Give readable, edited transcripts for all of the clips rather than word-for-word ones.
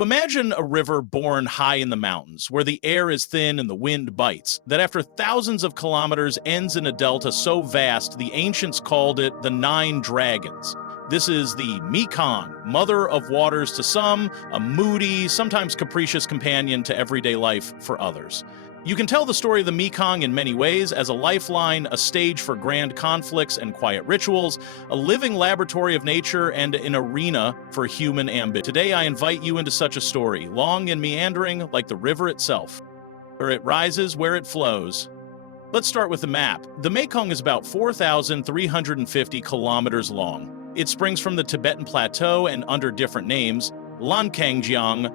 Imagine a river born high in the mountains, where the air is thin and the wind bites, that after thousands of kilometers ends in a delta so vast the ancients called it the Nine Dragons. This is the Mekong, mother of waters to some, a moody, sometimes capricious companion to everyday life for others. You can tell the story of the Mekong in many ways as a lifeline, a stage for grand conflicts and quiet rituals, a living laboratory of nature, and an arena for human ambition. Today, I invite you into such a story, long and meandering like the river itself, where it rises, where it flows. Let's start with the map. The Mekong is about 4,350 kilometers long. It springs from the Tibetan Plateau and under different names, Lankangjiang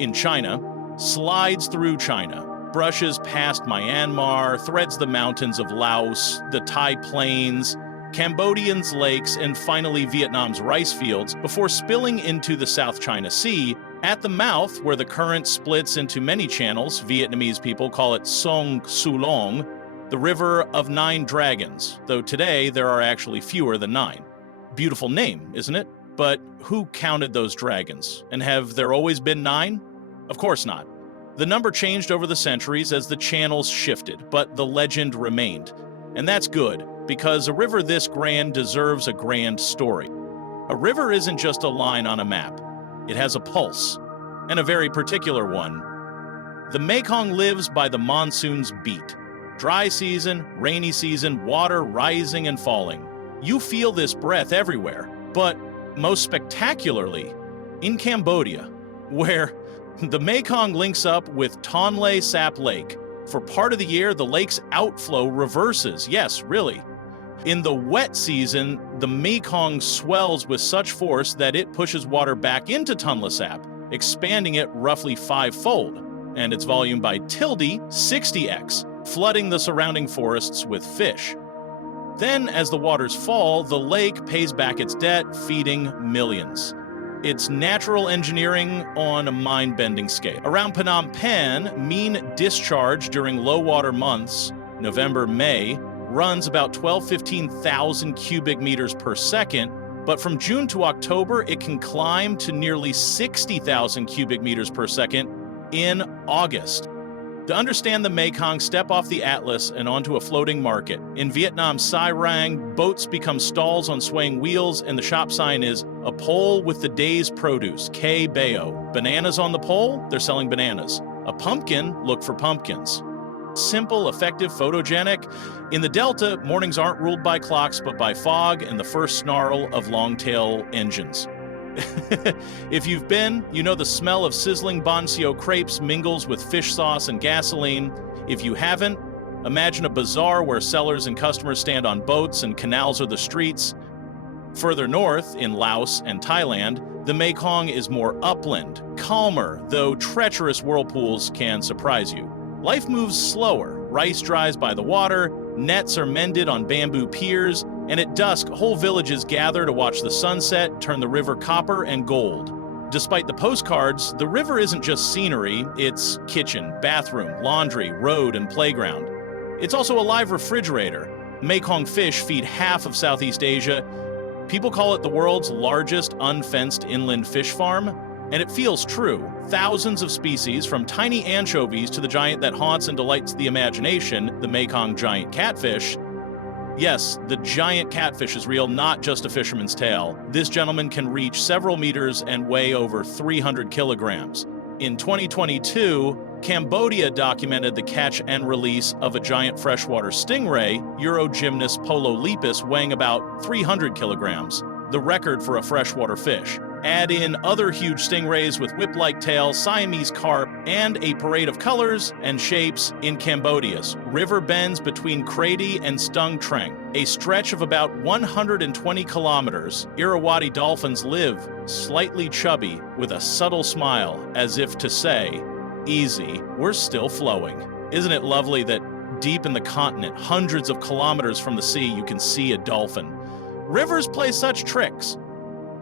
in China, slides through China, brushes past Myanmar, threads the mountains of Laos, the Thai plains, Cambodia's lakes, and finally Vietnam's rice fields before spilling into the South China Sea. At the mouth, where the current splits into many channels, Vietnamese people call it Song Sulong, the River of Nine Dragons, though today there are actually fewer than 9. Beautiful name, isn't it? But who counted those dragons? And have there always been 9? Of course not. The number changed over the centuries as the channels shifted, but the legend remained. And that's good, because a river this grand deserves a grand story. A river isn't just a line on a map. It has a pulse, and a very particular one. The Mekong lives by the monsoon's beat. Dry season, rainy season, water rising and falling. You feel this breath everywhere, but most spectacularly, in Cambodia, where the Mekong links up with Tonle Sap Lake. For part of the year, the lake's outflow reverses. Yes, really. In the wet season, the Mekong swells with such force that it pushes water back into Tonle Sap, expanding it roughly 5-fold, and its volume by 60x, flooding the surrounding forests with fish. Then, as the waters fall, the lake pays back its debt, feeding millions. It's natural engineering on a mind-bending scale. Around Phnom Penh, mean discharge during low-water months, November, May, runs about 15,000 cubic meters per second, but from June to October, it can climb to nearly 60,000 cubic meters per second in August. To understand the Mekong, step off the atlas and onto a floating market. In Vietnam's Cái Răng, boats become stalls on swaying wheels, and the shop sign is a pole with the day's produce, K Bao. Bananas on the pole? They're selling bananas. A pumpkin? Look for pumpkins. Simple, effective, photogenic. In the Delta, mornings aren't ruled by clocks, but by fog and the first snarl of long-tail engines. If you've been, you know the smell of sizzling bonsio crepes mingles with fish sauce and gasoline. If you haven't, imagine a bazaar where sellers and customers stand on boats and canals are the streets. Further north, in Laos and Thailand, the Mekong is more upland, calmer, though treacherous whirlpools can surprise you. Life moves slower, rice dries by the water, nets are mended on bamboo piers, and at dusk, whole villages gather to watch the sunset turn the river copper and gold. Despite the postcards, the river isn't just scenery, it's kitchen, bathroom, laundry, road, and playground. It's also a live refrigerator. Mekong fish feed half of Southeast Asia. People call it the world's largest unfenced inland fish farm, and it feels true. Thousands of species, from tiny anchovies to the giant that haunts and delights the imagination, the Mekong giant catfish. Yes, the giant catfish is real, not just a fisherman's tale. This gentleman can reach several meters and weigh over 300 kilograms. In 2022, Cambodia documented the catch and release of a giant freshwater stingray, Urogymnus pololepis, weighing about 300 kilograms, the record for a freshwater fish. Add in other huge stingrays with whip-like tails, Siamese carp, and a parade of colors and shapes in Cambodia's river bends between Kratie and Stung Treng, a stretch of about 120 kilometers. Irrawaddy dolphins live, slightly chubby, with a subtle smile, as if to say, easy, we're still flowing. Isn't it lovely that deep in the continent, hundreds of kilometers from the sea, you can see a dolphin? Rivers play such tricks.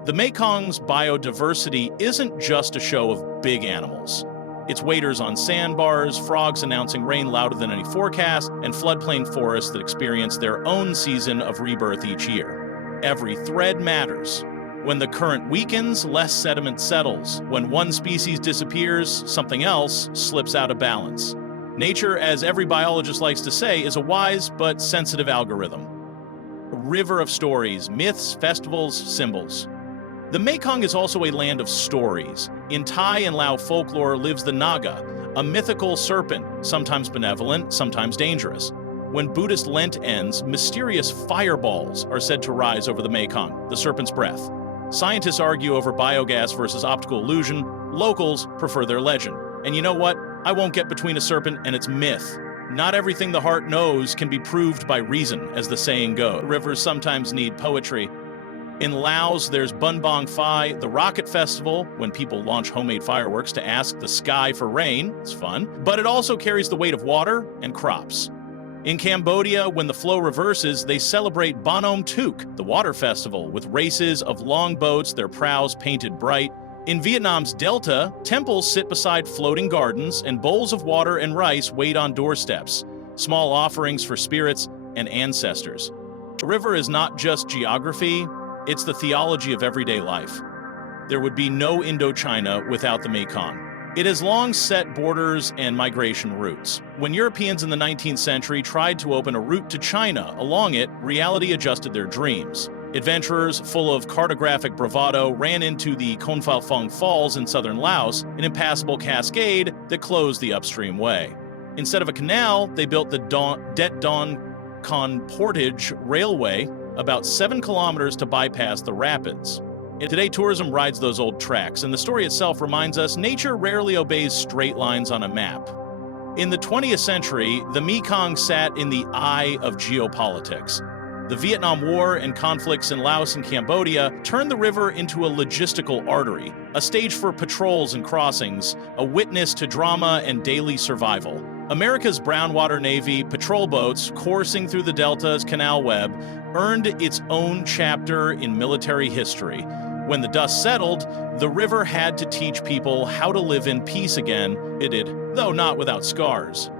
The Mekong's biodiversity isn't just a show of big animals. It's waders on sandbars, frogs announcing rain louder than any forecast, and floodplain forests that experience their own season of rebirth each year. Every thread matters. When the current weakens, less sediment settles. When one species disappears, something else slips out of balance. Nature, as every biologist likes to say, is a wise but sensitive algorithm. A river of stories, myths, festivals, symbols. The Mekong is also a land of stories. In Thai and Lao folklore lives the Naga, a mythical serpent, sometimes benevolent, sometimes dangerous. When Buddhist Lent ends, mysterious fireballs are said to rise over the Mekong, the serpent's breath. Scientists argue over biogas versus optical illusion. Locals prefer their legend. And you know what? I won't get between a serpent and its myth. Not everything the heart knows can be proved by reason, as the saying goes. Rivers sometimes need poetry. In Laos, there's Bun Bong Phai, the rocket festival, when people launch homemade fireworks to ask the sky for rain. It's fun. But it also carries the weight of water and crops. In Cambodia, when the flow reverses, they celebrate Bonhomme Touk, the water festival, with races of long boats, their prows painted bright. In Vietnam's Delta, temples sit beside floating gardens, and bowls of water and rice wait on doorsteps, small offerings for spirits and ancestors. The river is not just geography, it's the theology of everyday life. There would be no Indochina without the Mekong. It has long set borders and migration routes. When Europeans in the 19th century tried to open a route to China along it, reality adjusted their dreams. Adventurers full of cartographic bravado ran into the Kon Phao Phong Falls in southern Laos, an impassable cascade that closed the upstream way. Instead of a canal, they built the Det Don Con Portage Railway, about 7 kilometers to bypass the rapids. And today, tourism rides those old tracks, and the story itself reminds us nature rarely obeys straight lines on a map. In the 20th century, the Mekong sat in the eye of geopolitics. The Vietnam War and conflicts in Laos and Cambodia turned the river into a logistical artery, a stage for patrols and crossings, a witness to drama and daily survival. America's brownwater navy, patrol boats coursing through the delta's canal web, earned its own chapter in military history. When the dust settled, the river had to teach people how to live in peace again. It did, though not without scars.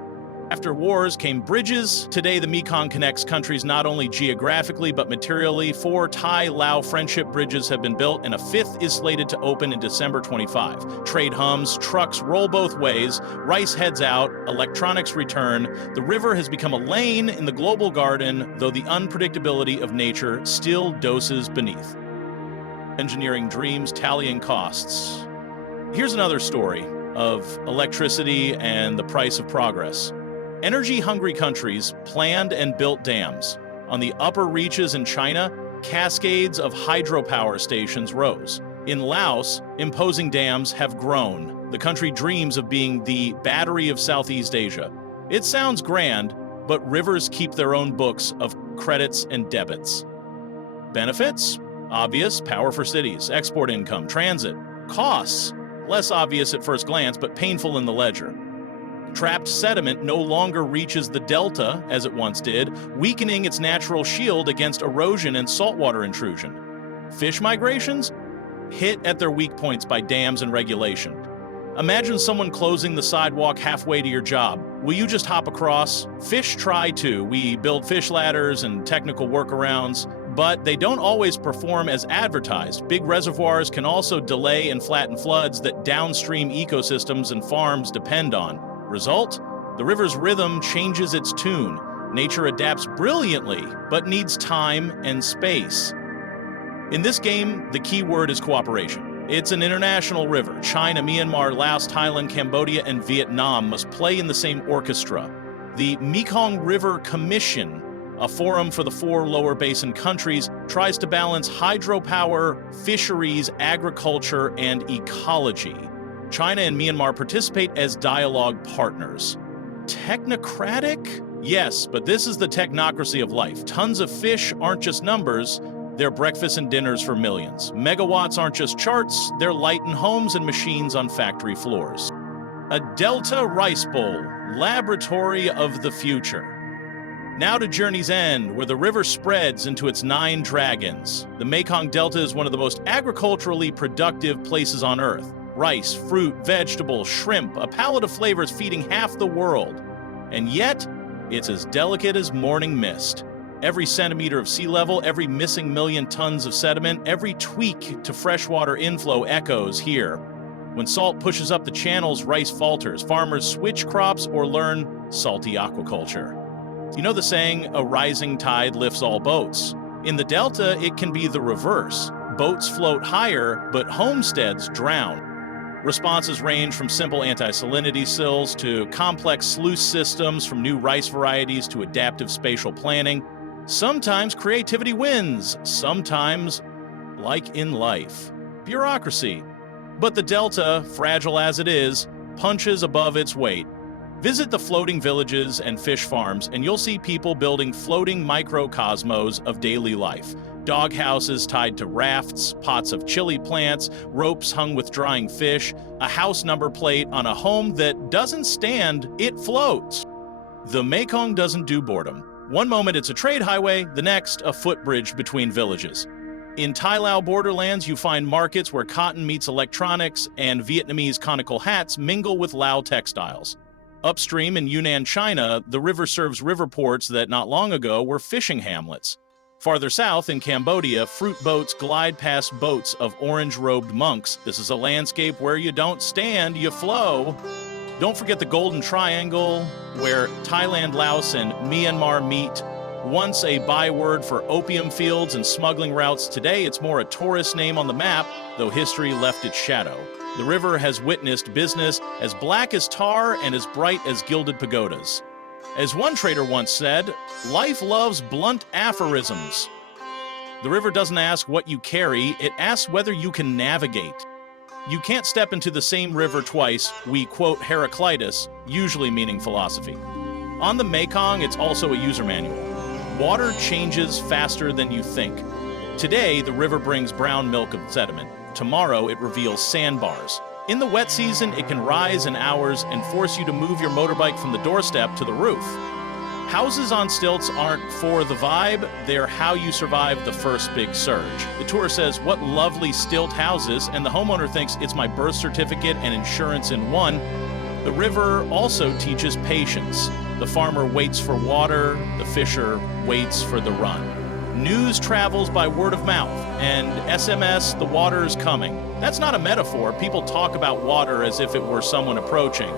After wars came bridges. Today, the Mekong connects countries not only geographically but materially. 4 Thai-Lao friendship bridges have been built, and a 5th is slated to open in December 25. Trade hums, trucks roll both ways, rice heads out, electronics return. The river has become a lane in the global garden, though the unpredictability of nature still doses beneath. Engineering dreams, tallying costs. Here's another story of electricity and the price of progress. Energy-hungry countries planned and built dams. On the upper reaches in China, cascades of hydropower stations rose. In Laos, imposing dams have grown. The country dreams of being the battery of Southeast Asia. It sounds grand, but rivers keep their own books of credits and debits. Benefits? Obvious, power for cities, export income, transit. Costs? Less obvious at first glance, but painful in the ledger. Trapped sediment no longer reaches the delta as it once did, weakening its natural shield against erosion and saltwater intrusion. Fish migrations? Hit at their weak points by dams and regulation. Imagine someone closing the sidewalk halfway to your job. Will you just hop across? Fish try to. We build fish ladders and technical workarounds, but they don't always perform as advertised. Big reservoirs can also delay and flatten floods that downstream ecosystems and farms depend on. Result? The river's rhythm changes its tune. Nature adapts brilliantly, but needs time and space. In this game, the key word is cooperation. It's an international river. China, Myanmar, Laos, Thailand, Cambodia, and Vietnam must play in the same orchestra. The Mekong River Commission, a forum for the 4 lower basin countries, tries to balance hydropower, fisheries, agriculture, and ecology. China and Myanmar participate as dialogue partners. Technocratic? Yes, but this is the technocracy of life. Tons of fish aren't just numbers, they're breakfasts and dinners for millions. Megawatts aren't just charts, they're light in homes and machines on factory floors. A Delta Rice Bowl, laboratory of the future. Now to Journey's End, where the river spreads into its 9 dragons. The Mekong Delta is one of the most agriculturally productive places on Earth. Rice, fruit, vegetables, shrimp, a palette of flavors feeding half the world. And yet, it's as delicate as morning mist. Every centimeter of sea level, every missing million tons of sediment, every tweak to freshwater inflow echoes here. When salt pushes up the channels, rice falters. Farmers switch crops or learn salty aquaculture. You know the saying, a rising tide lifts all boats. In the Delta, it can be the reverse. Boats float higher, but homesteads drown. Responses range from simple anti-salinity sills to complex sluice systems, from new rice varieties to adaptive spatial planning. Sometimes creativity wins, sometimes, like in life, bureaucracy. But the Delta, fragile as it is, punches above its weight. Visit the floating villages and fish farms, and you'll see people building floating microcosmos of daily life. Dog houses tied to rafts, pots of chili plants, ropes hung with drying fish, a house number plate on a home that doesn't stand, it floats. The Mekong doesn't do boredom. One moment it's a trade highway, the next a footbridge between villages. In Thai-Lao borderlands, you find markets where cotton meets electronics and Vietnamese conical hats mingle with Lao textiles. Upstream in Yunnan, China, the river serves river ports that not long ago were fishing hamlets. Farther south in Cambodia, fruit boats glide past boats of orange-robed monks. This is a landscape where you don't stand, you flow. Don't forget the Golden Triangle, where Thailand, Laos, and Myanmar meet. Once a byword for opium fields and smuggling routes, today it's more a tourist name on the map, though history left its shadow. The river has witnessed business as black as tar and as bright as gilded pagodas. As one trader once said, life loves blunt aphorisms. The river doesn't ask what you carry, it asks whether you can navigate. You can't step into the same river twice, we quote Heraclitus, usually meaning philosophy. On the Mekong, it's also a user manual. Water changes faster than you think. Today, the river brings brown milk of sediment. Tomorrow, it reveals sandbars. In the wet season, it can rise in hours and force you to move your motorbike from the doorstep to the roof. Houses on stilts aren't for the vibe, they're how you survive the first big surge. The tour says, what lovely stilt houses, and the homeowner thinks it's my birth certificate and insurance in one. The river also teaches patience. The farmer waits for water, the fisher waits for the run. News travels by word of mouth, and SMS, the water's coming. That's not a metaphor. People talk about water as if it were someone approaching,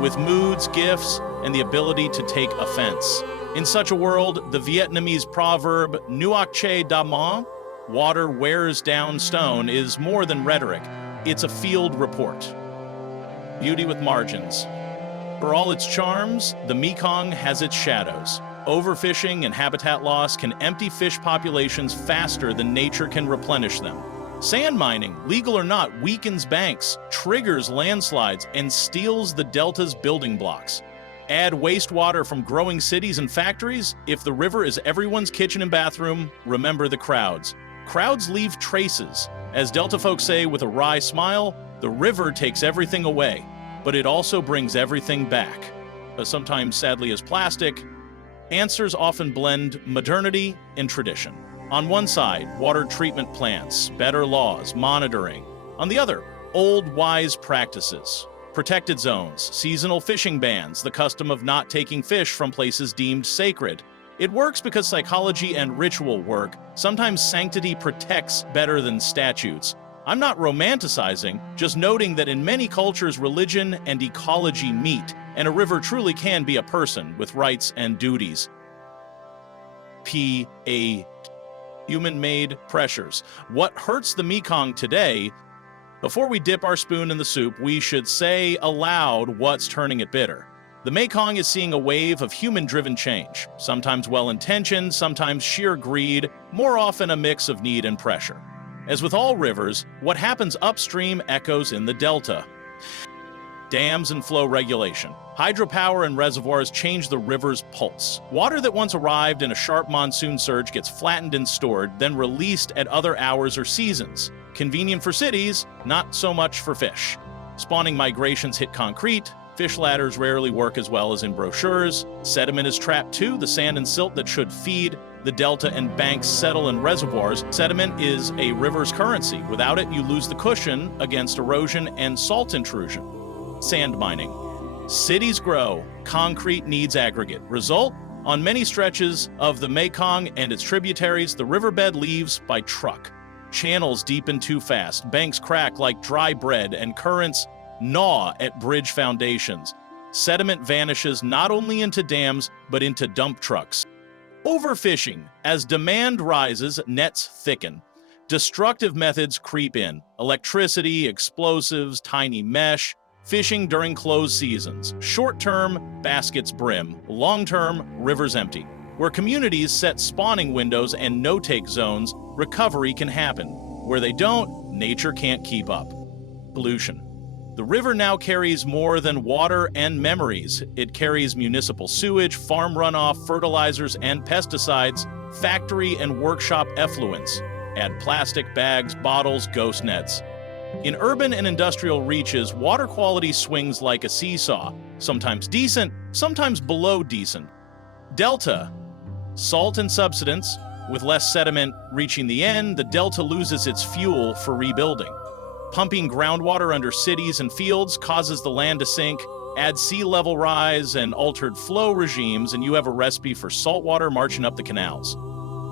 with moods, gifts, and the ability to take offense. In such a world, the Vietnamese proverb, nuoc che da ma, water wears down stone, is more than rhetoric. It's a field report. Beauty with margins. For all its charms, the Mekong has its shadows. Overfishing and habitat loss can empty fish populations faster than nature can replenish them. Sand mining, legal or not, weakens banks, triggers landslides, and steals the delta's building blocks. Add wastewater from growing cities and factories. If the river is everyone's kitchen and bathroom, remember the crowds. Crowds leave traces. As Delta folks say with a wry smile, the river takes everything away, but it also brings everything back. Sometimes sadly as plastic, answers often blend modernity and tradition. On one side, water treatment plants, better laws, monitoring. On the other, old wise practices. Protected zones, seasonal fishing bans, the custom of not taking fish from places deemed sacred. It works because psychology and ritual work. Sometimes sanctity protects better than statutes. I'm not romanticizing, just noting that in many cultures, religion and ecology meet, and a river truly can be a person with rights and duties. Human-made pressures. What hurts the Mekong today? Before we dip our spoon in the soup, we should say aloud what's turning it bitter. The Mekong is seeing a wave of human-driven change, sometimes well-intentioned, sometimes sheer greed, more often a mix of need and pressure. As with all rivers, what happens upstream echoes in the delta. Dams and flow regulation. Hydropower and reservoirs change the river's pulse. Water that once arrived in a sharp monsoon surge gets flattened and stored, then released at other hours or seasons. Convenient for cities, not so much for fish. Spawning migrations hit concrete. Fish ladders rarely work as well as in brochures. Sediment is trapped too, the sand and silt that should feed the delta and banks settle in reservoirs. Sediment is a river's currency. Without it, you lose the cushion against erosion and salt intrusion. Sand mining. Cities grow, concrete needs aggregate. Result? On many stretches of the Mekong and its tributaries, the riverbed leaves by truck. Channels deepen too fast, banks crack like dry bread, and currents gnaw at bridge foundations. Sediment vanishes not only into dams, but into dump trucks. Overfishing. As demand rises, nets thicken. Destructive methods creep in. Electricity, explosives, tiny mesh. Fishing during closed seasons. Short-term, baskets brim. Long-term, rivers empty. Where communities set spawning windows and no-take zones, recovery can happen. Where they don't, nature can't keep up. Pollution. The river now carries more than water and memories. It carries municipal sewage, farm runoff, fertilizers and pesticides, factory and workshop effluents. Add plastic bags, bottles, ghost nets. In urban and industrial reaches, water quality swings like a seesaw, sometimes decent, sometimes below decent. Delta. Salt and subsidence. With less sediment reaching the end, the delta loses its fuel for rebuilding. Pumping groundwater under cities and fields causes the land to sink. Add sea level rise and altered flow regimes, and you have a recipe for saltwater marching up the canals.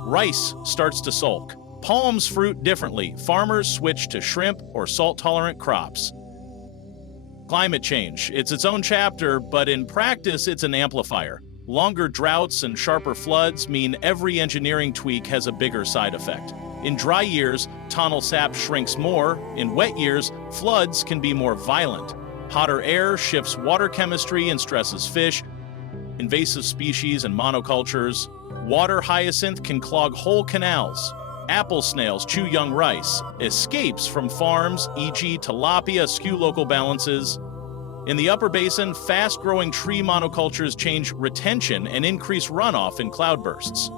Rice starts to sulk. Palms fruit differently. Farmers switch to shrimp or salt-tolerant crops. Climate change. It's its own chapter, but in practice, it's an amplifier. Longer droughts and sharper floods mean every engineering tweak has a bigger side effect. In dry years, Tonle Sap shrinks more. In wet years, floods can be more violent. Hotter air shifts water chemistry and stresses fish. Invasive species and monocultures. Water hyacinth can clog whole canals. Apple snails chew young rice. Escapes from farms, e.g. tilapia, skew local balances. In the upper basin, fast-growing tree monocultures change retention and increase runoff in cloudbursts.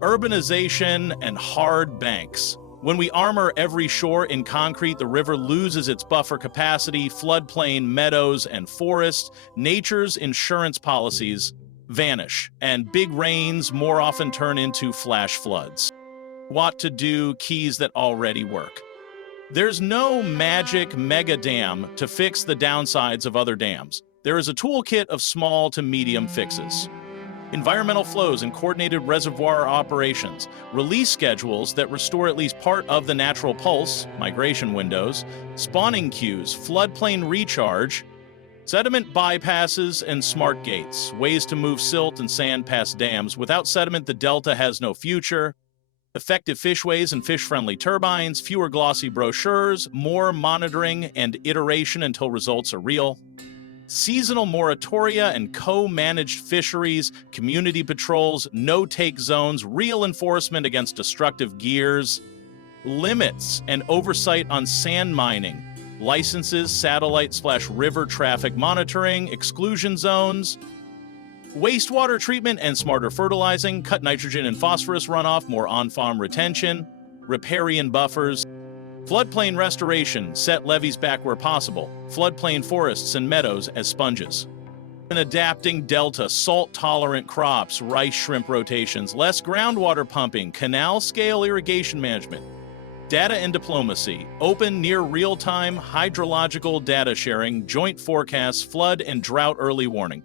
Urbanization and hard banks. When we armor every shore in concrete, the river loses its buffer capacity, floodplain, meadows, and forests. Nature's insurance policies vanish, and big rains more often turn into flash floods. What to do, keys that already work. There's no magic mega dam to fix the downsides of other dams. There is a toolkit of small to medium fixes. Environmental flows and coordinated reservoir operations, release schedules that restore at least part of the natural pulse, migration windows, spawning queues, floodplain recharge, sediment bypasses, and smart gates, ways to move silt and sand past dams. Without sediment, the delta has no future. Effective fishways and fish-friendly turbines, fewer glossy brochures, more monitoring and iteration until results are real. Seasonal moratoria and co-managed fisheries, community patrols, no-take zones, real enforcement against destructive gears, limits and oversight on sand mining, licenses, satellite/river traffic monitoring, exclusion zones, wastewater treatment and smarter fertilizing, cut nitrogen and phosphorus runoff, more on-farm retention, riparian buffers, floodplain restoration, set levees back where possible, floodplain forests and meadows as sponges. And adapting delta, salt-tolerant crops, rice shrimp rotations, less groundwater pumping, canal-scale irrigation management, data and diplomacy, open near real-time hydrological data sharing, joint forecasts, flood and drought early warning.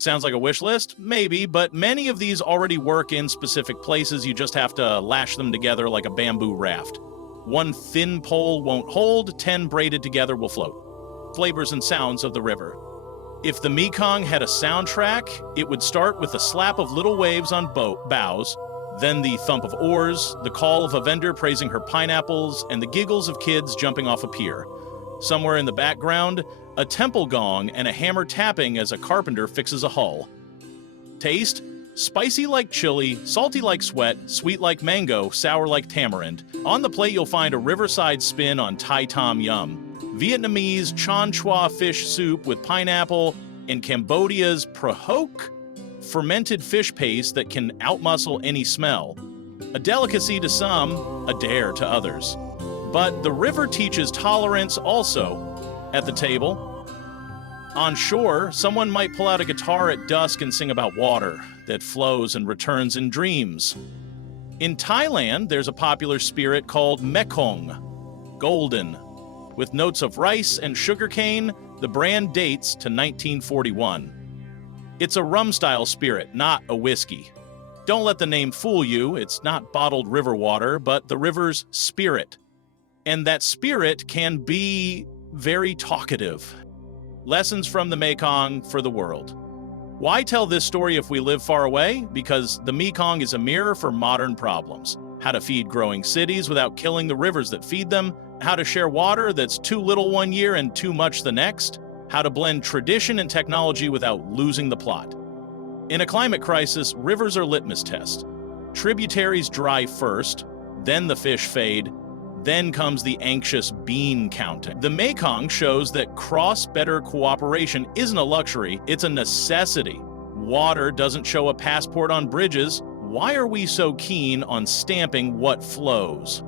Sounds like a wish list? Maybe, but many of these already work in specific places. You just have to lash them together like a bamboo raft. One thin pole won't hold, 10 braided together will float. Flavors and sounds of the river. If the Mekong had a soundtrack, it would start with the slap of little waves on bows, then the thump of oars, the call of a vendor praising her pineapples, and the giggles of kids jumping off a pier. Somewhere in the background, a temple gong and a hammer tapping as a carpenter fixes a hull. Taste? Spicy like chili, salty like sweat, sweet like mango, sour like tamarind. On the plate you'll find a riverside spin on Thai Tom Yum, Vietnamese Chon Chua fish soup with pineapple, and Cambodia's Prahoke, fermented fish paste that can outmuscle any smell. A delicacy to some, a dare to others. But the river teaches tolerance also. At the table, on shore, someone might pull out a guitar at dusk and sing about water that flows and returns in dreams. In Thailand, there's a popular spirit called Mekong, golden. With notes of rice and sugarcane, the brand dates to 1941. It's a rum-style spirit, not a whiskey. Don't let the name fool you. It's not bottled river water, but the river's spirit. And that spirit can be very talkative. Lessons from the Mekong for the world. Why tell this story if we live far away? Because the Mekong is a mirror for modern problems. How to feed growing cities without killing the rivers that feed them. How to share water that's too little one year and too much the next. How to blend tradition and technology without losing the plot. In a climate crisis, rivers are litmus tests. Tributaries dry first, then the fish fade, then comes the anxious bean counting. The Mekong shows that cross-border cooperation isn't a luxury, it's a necessity. Water doesn't show a passport on bridges. Why are we so keen on stamping what flows?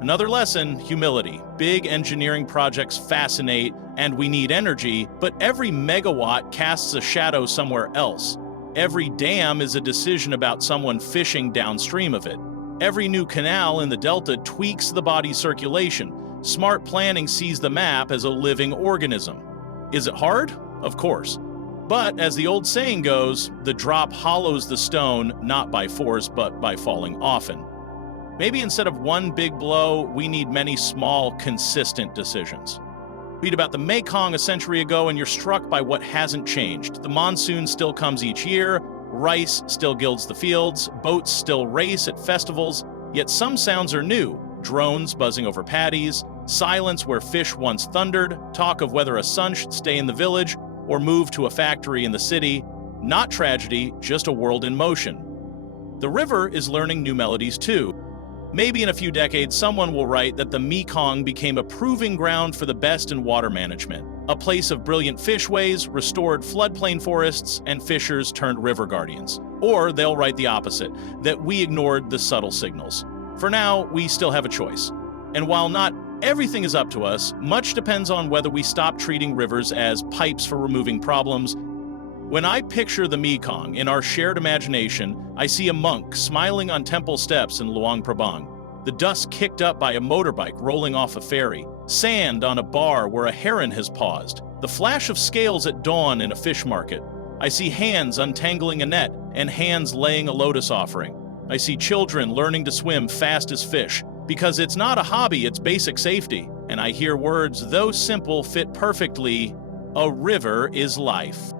Another lesson, humility. Big engineering projects fascinate, and we need energy, but every megawatt casts a shadow somewhere else. Every dam is a decision about someone fishing downstream of it. Every new canal in the delta tweaks the body's circulation. Smart planning sees the map as a living organism. Is it hard? Of course. But as the old saying goes, the drop hollows the stone, not by force, but by falling often. Maybe instead of one big blow, we need many small, consistent decisions. Read about the Mekong a century ago and you're struck by what hasn't changed. The monsoon still comes each year, rice still gilds the fields, boats still race at festivals, yet some sounds are new. Drones buzzing over paddies, silence where fish once thundered, talk of whether a son should stay in the village or move to a factory in the city. Not tragedy, just a world in motion. The river is learning new melodies too. Maybe in a few decades, someone will write that the Mekong became a proving ground for the best in water management, a place of brilliant fishways, restored floodplain forests, and fishers turned river guardians. Or they'll write the opposite, that we ignored the subtle signals. For now, we still have a choice. And while not everything is up to us, much depends on whether we stop treating rivers as pipes for removing problems. When I picture the Mekong in our shared imagination, I see a monk smiling on temple steps in Luang Prabang, the dust kicked up by a motorbike rolling off a ferry, sand on a bar where a heron has paused, the flash of scales at dawn in a fish market. I see hands untangling a net and hands laying a lotus offering. I see children learning to swim fast as fish, because it's not a hobby, it's basic safety. And I hear words, though simple, fit perfectly. A river is life.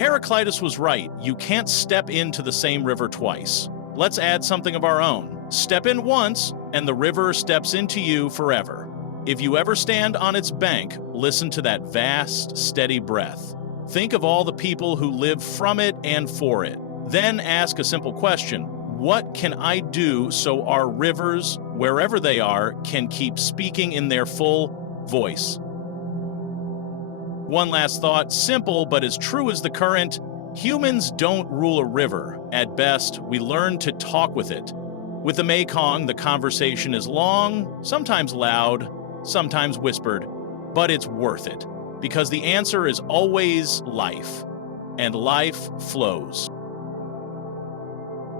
Heraclitus was right. You can't step into the same river twice. Let's add something of our own. Step in once, and the river steps into you forever. If you ever stand on its bank, listen to that vast, steady breath. Think of all the people who live from it and for it. Then ask a simple question. What can I do so our rivers, wherever they are, can keep speaking in their full voice? One last thought, simple but as true as the current. Humans don't rule a river. At best, we learn to talk with it. With the Mekong, the conversation is long, sometimes loud, sometimes whispered, but it's worth it, because the answer is always life, and life flows.